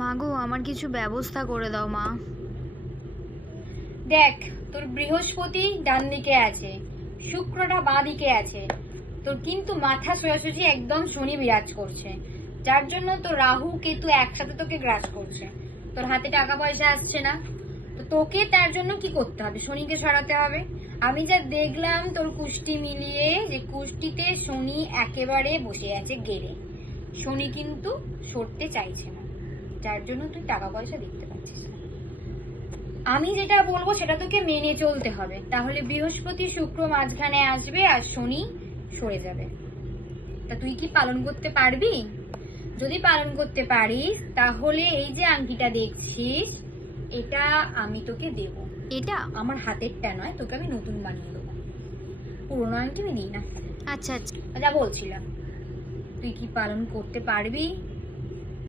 মা গো, আমার কিছু ব্যবস্থা করে দাও মা। দেখ, তোর বৃহস্পতি ডান দিকে আছে, শুক্রটা বাঁ দিকে আছে, তোর কিন্তু মাথা সোজাসুজি একদম শনি বিরাজ করছে, যার জন্য তোর রাহু কেতু একসাথে তোকে গ্রাস করছে। তোর হাতে টাকা পয়সা আসছে না, তো তোকে তার জন্য কি করতে হবে? শনিকে সরাতে হবে। আমি যা দেখলাম তোর কুষ্টি মিলিয়ে, যে কুষ্টিতে শনি একেবারে বসে আছে গেড়ে, শনি কিন্তু সরতে চাইছে না, যার জন্য তুই টাকা পয়সা দেখতে পাচ্ছিস না। আমি যেটা বলবো সেটা তোকে মেনে চলতে হবে, তাহলে বৃহস্পতি শুক্র মাঝখানে আসবে আর শনি সরে যাবে। তা তুই কি পালন করতে পারবি? যদি পালন করতে পারিস তাহলে এই যে আংটিটা দেখছিস, এটা আমি তোকে দেব। এটা আমার হাতেরটা নয়, তোকে আমি নতুন বানিয়ে দেবো। পুরোনো আংটি আমি দিই না। আচ্ছা আচ্ছা। যা বলছিলাম, তুই কি পালন করতে পারবি?